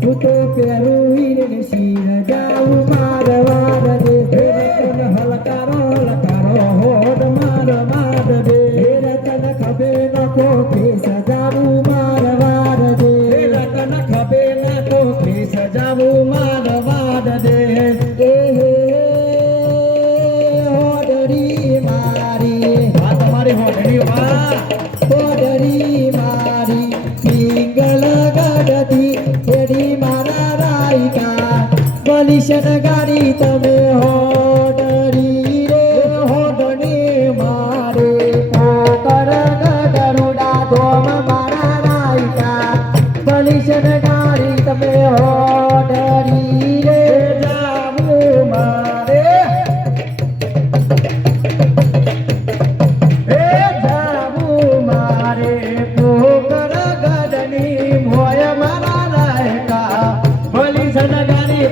Puto pedazo, iré કલિશન ગાડી તમે હોડરી રે, હોડની મારે. પોકર ગરુડા ધોમ મારા રાયતા કલિશન ગાડી તમે હોડરી રે જાવું મારે. હે જાવું મારે, પોકર ગડની મોય મારા રાયતા કલિશન ગાડી